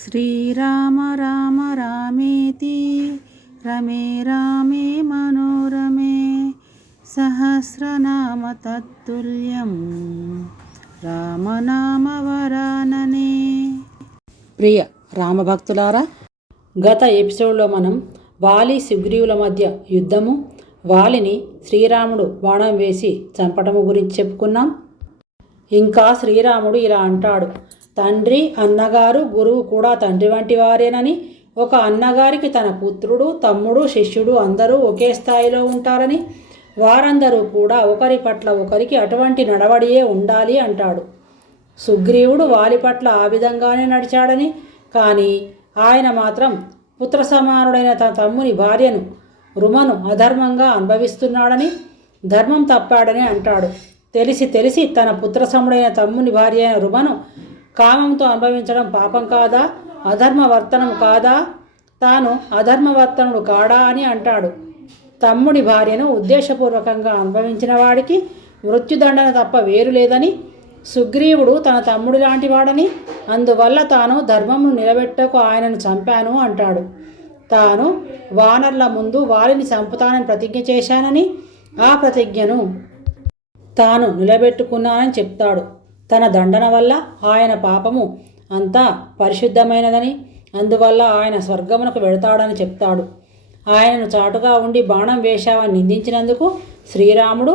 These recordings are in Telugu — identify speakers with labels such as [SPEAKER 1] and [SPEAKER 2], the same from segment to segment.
[SPEAKER 1] శ్రీరామ రామ రామేతి రమే రామే మనోరమే సహస్రనామ తత్తుల్యం రామనామవరాననే ప్రియ రామభక్తులారా గత ఎపిసోడ్లో మనం వాలి సుగ్రీవుల మధ్య యుద్ధము వాలిని శ్రీరాముడు బాణం వేసి చంపటము గురించి చెప్పుకున్నాం. ఇంకా శ్రీరాముడు ఇలా అంటాడు తండ్రి అన్నగారు గురువు కూడా తండ్రి వంటి వారేనని ఒక అన్నగారికి తన పుత్రుడు తమ్ముడు శిష్యుడు అందరూ ఒకే స్థాయిలో ఉంటారని వారందరూ కూడా ఒకరి పట్ల ఒకరికి అటువంటి నడవడియే ఉండాలి అంటాడు. సుగ్రీవుడు వాలి పట్ల ఆ విధంగానే నడిచాడని కానీ ఆయన మాత్రం పుత్ర సమానుడైన తన తమ్ముని భార్యను రుమను అధర్మంగా అనుభవిస్తున్నాడని ధర్మం తప్పాడని అంటాడు. తెలిసి తెలిసి తన పుత్రసముడైన తమ్ముని భార్య అయిన రుమను కామంతో అనుభవించడం పాపం కాదా? అధర్మవర్తనం కాదా? తాను అధర్మవర్తనుడు కాడా అని అంటాడు. తమ్ముడి భార్యను ఉద్దేశపూర్వకంగా అనుభవించిన వాడికి మృత్యుదండన తప్ప వేరు లేదని సుగ్రీవుడు తన తమ్ముడు లాంటివాడని అందువల్ల తాను ధర్మమును నిలబెట్టకు ఆయనను చంపాను అంటాడు. తాను వానర్ల ముందు వారిని చంపుతానని ప్రతిజ్ఞ చేశానని ఆ ప్రతిజ్ఞను తాను నిలబెట్టుకున్నానని చెప్తాడు. తన దండన వల్ల ఆయన పాపము అంతా పరిశుద్ధమైనదని అందువల్ల ఆయన స్వర్గమునకు వెళతాడని చెప్తాడు. ఆయనను చాటుగా ఉండి బాణం వేశావని నిందించినందుకు శ్రీరాముడు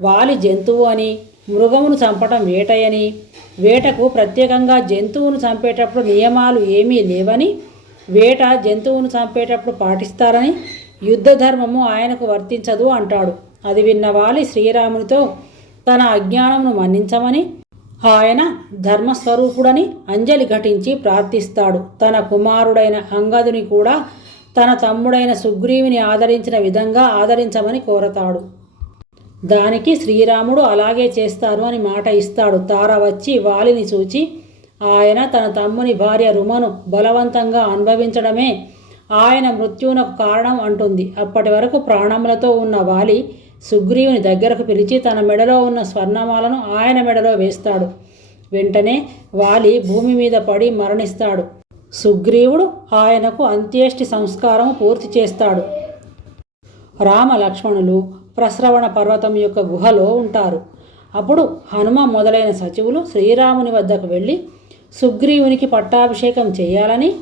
[SPEAKER 1] వాలి జంతువు అని మృగమును చంపటం వేటయని వేటకు ప్రత్యేకంగా జంతువును చంపేటప్పుడు నియమాలు ఏమీ లేవని వేట జంతువును చంపేటప్పుడు పాటిస్తారని యుద్ధ ధర్మము ఆయనకు వర్తించదు అంటాడు. అది విన్న వాలి శ్రీరామునితో తన అజ్ఞానమును మన్నించమని ఆయన ధర్మస్వరూపుడని అంజలి ఘటించి ప్రార్థిస్తాడు. తన కుమారుడైన అంగదుని కూడా తన తమ్ముడైన సుగ్రీవిని ఆదరించిన విధంగా ఆదరించమని కోరతాడు. దానికి శ్రీరాముడు అలాగే చేస్తారు అని మాట ఇస్తాడు. తార వచ్చి వాలిని చూచి ఆయన తన తమ్ముని భార్య రుమను బలవంతంగా అనుభవించడమే ఆయన మృత్యువునకు కారణం అంటుంది. అప్పటి వరకు ప్రాణములతో ఉన్న వాలి సుగ్రీవుని దగ్గరకు పిలిచి తన మెడలో ఉన్న స్వర్ణమాలను ఆయన మెడలో వేస్తాడు. వెంటనే వాలి భూమి మీద పడి మరణిస్తాడు. సుగ్రీవుడు ఆయనకు అంత్యేష్టి సంస్కారం పూర్తి చేస్తాడు. రామ లక్ష్మణులు ప్రస్రవణ పర్వతం యొక్క గుహలో ఉంటారు. అప్పుడు హనుమ మొదలైన సచివులు శ్రీరాముని వద్దకు వెళ్ళి సుగ్రీవునికి పట్టాభిషేకం చేయాలని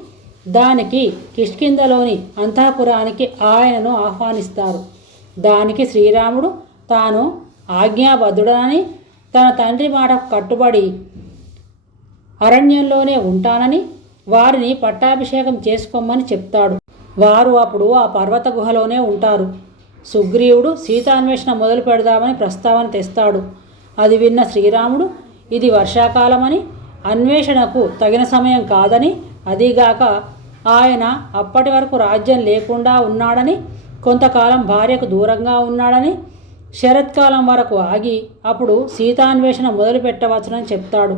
[SPEAKER 1] దానికి కిష్కిందలోని అంతఃపురానికి ఆయనను ఆహ్వానిస్తారు. దానికి శ్రీరాముడు తాను ఆజ్ఞాబద్ధుడనని తన తండ్రి మాట కట్టుబడి అరణ్యంలోనే ఉంటానని వారిని పట్టాభిషేకం చేసుకోమని చెప్తాడు. వారు అప్పుడు ఆ పర్వత గుహలోనే ఉంటారు. సుగ్రీవుడు సీతాన్వేషణ మొదలు పెడదామని ప్రస్తావన తెస్తాడు. అది విన్న శ్రీరాముడు ఇది వర్షాకాలమని అన్వేషణకు తగిన సమయం కాదని అదీగాక ఆయన అప్పటి వరకు రాజ్యం లేకుండా ఉన్నాడని కొంతకాలం భార్యకు దూరంగా ఉన్నాడని శరత్కాలం వరకు ఆగి అప్పుడు సీతాన్వేషణ మొదలు పెట్టవచ్చునని చెప్తాడు.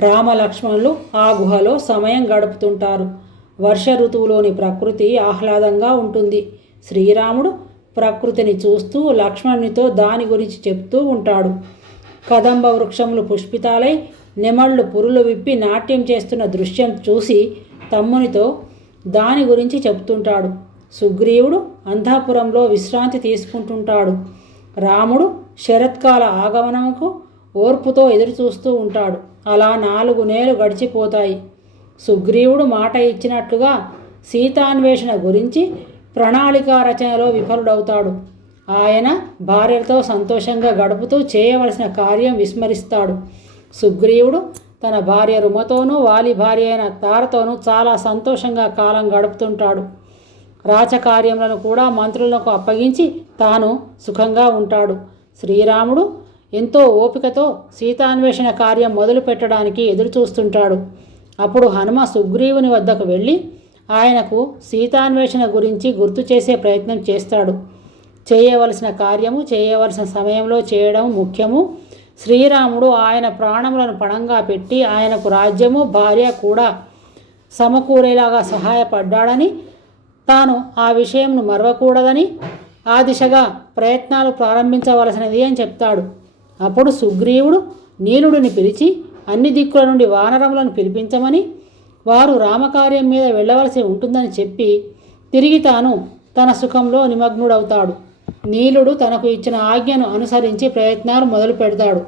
[SPEAKER 1] రామలక్ష్మణులు ఆ గుహలో సమయం గడుపుతుంటారు. వర్ష ఋతువులోని ప్రకృతి ఆహ్లాదంగా ఉంటుంది. శ్రీరాముడు ప్రకృతిని చూస్తూ లక్ష్మణునితో దాని గురించి చెప్తూ ఉంటాడు. కదంబ వృక్షములు పుష్పితాలై నెమళ్ళు పురులు విప్పి నాట్యం చేస్తున్న దృశ్యం చూసి తమ్మునితో దాని గురించి చెప్తుంటాడు. సుగ్రీవుడు అంధాపురంలో విశ్రాంతి తీసుకుంటుంటాడు. రాముడు శరత్కాల ఆగమనముకు ఓర్పుతో ఎదురుచూస్తూ ఉంటాడు. అలా నాలుగు నేలు గడిచిపోతాయి. సుగ్రీవుడు మాట ఇచ్చినట్లుగా సీతాన్వేషణ గురించి ప్రణాళికా రచనలో విఫలుడవుతాడు. ఆయన భార్యలతో సంతోషంగా గడుపుతూ చేయవలసిన కార్యం విస్మరిస్తాడు. సుగ్రీవుడు తన భార్య రుమతోనూ వాలి భార్య అయిన తారతోనూ చాలా సంతోషంగా కాలం గడుపుతుంటాడు. రాచకార్యములను కూడా మంత్రులకు అప్పగించి తాను సుఖంగా ఉంటాడు. శ్రీరాముడు ఎంతో ఓపికతో సీతాన్వేషణ కార్యం మొదలు పెట్టడానికి ఎదురుచూస్తుంటాడు. అప్పుడు హనుమ సుగ్రీవుని వద్దకు వెళ్ళి ఆయనకు సీతాన్వేషణ గురించి గుర్తు చేసే ప్రయత్నం చేస్తాడు. చేయవలసిన కార్యము చేయవలసిన సమయంలో చేయడం ముఖ్యము. శ్రీరాముడు ఆయన ప్రాణములను పణంగా పెట్టి ఆయనకు రాజ్యము భార్య కూడా సమకూరేలాగా సహాయపడ్డాడని తాను ఆ విషయంను మరవకూడదని ఆ దిశగా ప్రయత్నాలు ప్రారంభించవలసినది అని చెప్తాడు. అప్పుడు సుగ్రీవుడు నీలుడిని పిలిచి అన్ని దిక్కుల నుండి వానరములను పిలిపించమని వారు రామకార్యం మీద వెళ్ళవలసి ఉంటుందని చెప్పి తిరిగి తాను తన సుఖంలో నిమగ్నుడవుతాడు. నీలుడు తనకు ఇచ్చిన ఆజ్ఞను అనుసరించి ప్రయత్నాలు మొదలు పెడతాడు.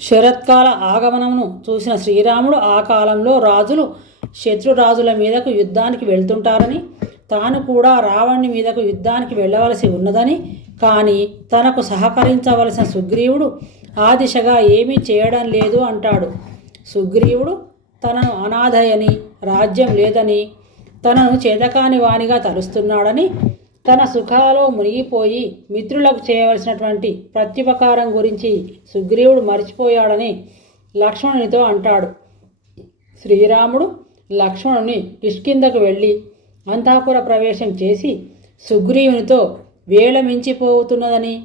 [SPEAKER 1] శరత్కాల ఆగమనమును చూసిన శ్రీరాముడు ఆ కాలంలో రాజులు శత్రురాజుల మీదకు యుద్ధానికి వెళ్తుంటారని తాను కూడా రావణ్ణి మీదకు యుద్ధానికి వెళ్ళవలసి ఉన్నదని కానీ తనకు సహకరించవలసిన సుగ్రీవుడు ఆ దిశగా ఏమీ చేయడం లేదు అంటాడు. సుగ్రీవుడు తనను అనాథయని రాజ్యం లేదని తనను చేతకాని వానిగా తలుస్తున్నాడని తన సుఖాలో మునిగిపోయి మిత్రులకు చేయవలసినటువంటి ప్రత్యుపకారం గురించి సుగ్రీవుడు మర్చిపోయాడని లక్ష్మణునితో అంటాడు. శ్రీరాముడు లక్ష్మణుని కిష్కిందకు వెళ్ళి అంతఃపుర ప్రవేశం చేసి సుగ్రీవునితో వేళ మించిపోతున్నదని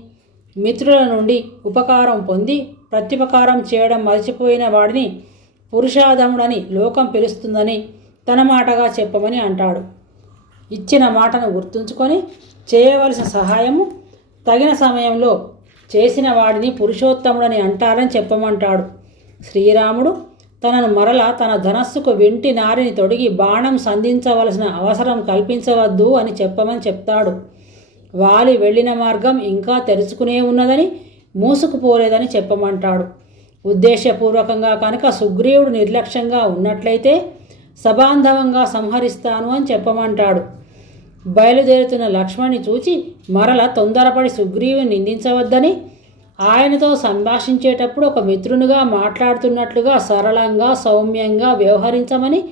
[SPEAKER 1] మిత్రుల నుండి ఉపకారం పొంది ప్రత్యుపకారం చేయడం మర్చిపోయిన వాడిని పురుషాధముడని లోకం పిలుస్తుందని తన మాటగా చెప్పమని అంటాడు. ఇచ్చిన మాటను గుర్తుంచుకొని చేయవలసిన సహాయము తగిన సమయంలో చేసిన వాడిని పురుషోత్తముడని అంటారని చెప్పమంటాడు. శ్రీరాముడు తనను మరల తన ధనస్సుకు వెంటి నారిని తొడిగి బాణం సంధించవలసిన అవసరం కల్పించవద్దు అని చెప్పమని చెప్తాడు. వాలి వెళ్ళిన మార్గం ఇంకా తెరుచుకునే ఉన్నదని మూసుకుపోలేదని చెప్పమంటాడు. ఉద్దేశపూర్వకంగా కనుక సుగ్రీవుడు నిర్లక్ష్యంగా ఉన్నట్లయితే సబాంధవంగా సంహరిస్తాను అని చెప్పమంటాడు. బయలుదేరుతున్న లక్ష్మణ్ని చూచి మరల తొందరపడి సుగ్రీవుని నిందించవద్దని ఆయనతో సంభాషించేటప్పుడు ఒక మిత్రునిగా మాట్లాడుతున్నట్లుగా సరళంగా సౌమ్యంగా వ్యవహరించమని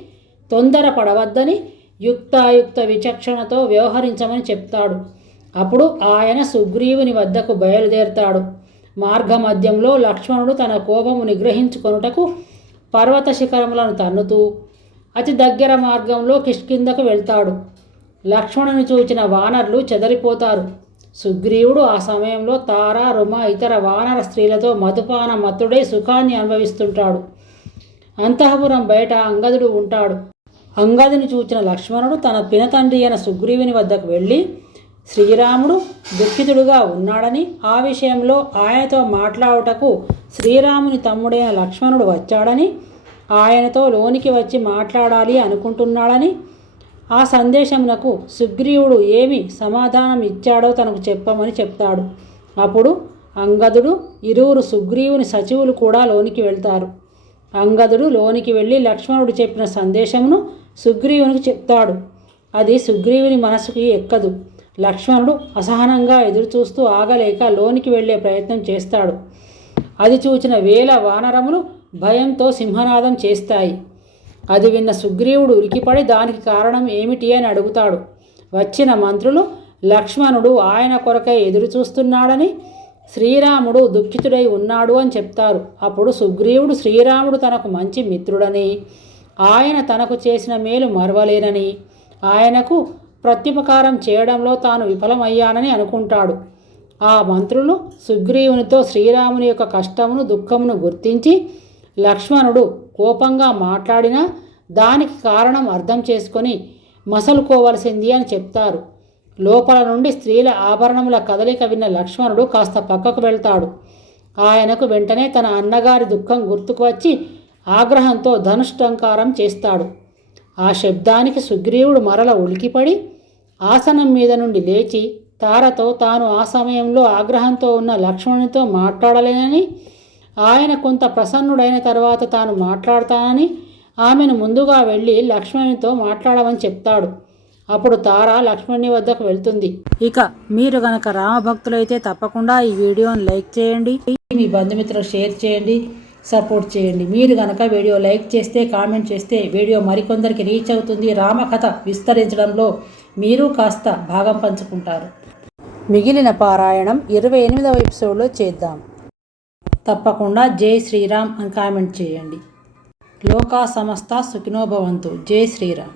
[SPEAKER 1] తొందరపడవద్దని యుక్తాయుక్త విచక్షణతో వ్యవహరించమని చెప్తాడు. అప్పుడు ఆయన సుగ్రీవుని వద్దకు బయలుదేరుతాడు. మార్గమధ్యంలో లక్ష్మణుడు తన కోపము నిగ్రహించుకొనుటకు పర్వత శిఖరములను తన్నుతూ అతి దగ్గర మార్గంలో కిష్కిందకు వెళ్తాడు. లక్ష్మణుని చూచిన వానర్లు చెదరిపోతారు. సుగ్రీవుడు ఆ సమయంలో తార రుమ ఇతర వానర స్త్రీలతో మధుపాన మత్తుడై సుఖాన్ని అనుభవిస్తుంటాడు. అంతఃపురం బయట అంగదుడు ఉంటాడు. అంగదుని చూచిన లక్ష్మణుడు తన పినతండ్రి అయిన సుగ్రీవుని వద్దకు వెళ్ళి శ్రీరాముడు దుఃఖితుడుగా ఉన్నాడని ఆ విషయంలో ఆయనతో మాట్లాడుటకు శ్రీరాముని తమ్ముడైన లక్ష్మణుడు వచ్చాడని ఆయనతో లోనికి వచ్చి మాట్లాడాలి అనుకుంటున్నాడని ఆ సందేశమునకు సుగ్రీవుడు ఏమి సమాధానం ఇచ్చాడో తనకు చెప్పమని చెప్తాడు. అప్పుడు అంగదుడు ఇరువురు సుగ్రీవుని సచివులు కూడా లోనికి వెళ్తారు. అంగదుడు లోనికి వెళ్ళి లక్ష్మణుడు చెప్పిన సందేశమును సుగ్రీవునికి చెప్తాడు. అది సుగ్రీవుని మనసుకి ఎక్కదు. లక్ష్మణుడు అసహనంగా ఎదురుచూస్తూ ఆగలేక లోనికి వెళ్ళే ప్రయత్నం చేస్తాడు. అది చూచిన వేల వానరములు భయంతో సింహనాదం చేస్తాయి. అది విన్న సుగ్రీవుడు ఉలికిపడి దానికి కారణం ఏమిటి? అని అడుగుతాడు. వచ్చిన మంత్రులు లక్ష్మణుడు ఆయన కొరకై ఎదురు చూస్తున్నాడని శ్రీరాముడు దుఃఖితుడై ఉన్నాడు అని చెప్తారు. అప్పుడు సుగ్రీవుడు శ్రీరాముడు తనకు మంచి మిత్రుడని ఆయన తనకు చేసిన మేలు మరవలేనని ఆయనకు ప్రత్యుపకారం చేయడంలో తాను విఫలమయ్యానని అనుకుంటాడు ఆ మంత్రులు సుగ్రీవునితో శ్రీరాముని యొక్క కష్టమును దుఃఖమును గుర్తించి లక్ష్మణుడు కోపంగా మాట్లాడినా దానికి కారణం అర్థం చేసుకొని మసలుకోవలసింది అని చెప్తారు. లోపల నుండి స్త్రీల ఆభరణముల కదలిక విన్న లక్ష్మణుడు కాస్త పక్కకు వెళ్తాడు. ఆయనకు వెంటనే తన అన్నగారి దుఃఖం గుర్తుకు వచ్చి ఆగ్రహంతో ధనుష్టంకారం చేస్తాడు. ఆ శబ్దానికి సుగ్రీవుడు మరల ఉలికిపడి ఆసనం మీద నుండి లేచి తారతో తాను ఆ సమయంలో ఆగ్రహంతో ఉన్న లక్ష్మణునితో మాట్లాడలేనని ఆయన కొంత ప్రసన్నుడైన తర్వాత తాను మాట్లాడతానని ఆమెను ముందుగా వెళ్ళి లక్ష్మణితో మాట్లాడమని చెప్తాడు. అప్పుడు తార లక్ష్మణి వద్దకు వెళ్తుంది. ఇక మీరు గనక రామభక్తులైతే తప్పకుండా ఈ వీడియోని లైక్ చేయండి. మీ బంధుమిత్రులకు షేర్ చేయండి. సపోర్ట్ చేయండి. మీరు గనక వీడియో లైక్ చేస్తే కామెంట్ చేస్తే వీడియో మరికొందరికి రీచ్ అవుతుంది. రామకథ విస్తరించడంలో మీరు కాస్త భాగం పంచుకుంటారు. మిగిలిన పారాయణం ఇరవై ఎనిమిదవ ఎపిసోడ్లో చేద్దాం. తప్పకుండా జై శ్రీరామ్ అని కామెంట్ చేయండి. లోకా సమస్త సుఖినోభవంతు జై శ్రీరామ్.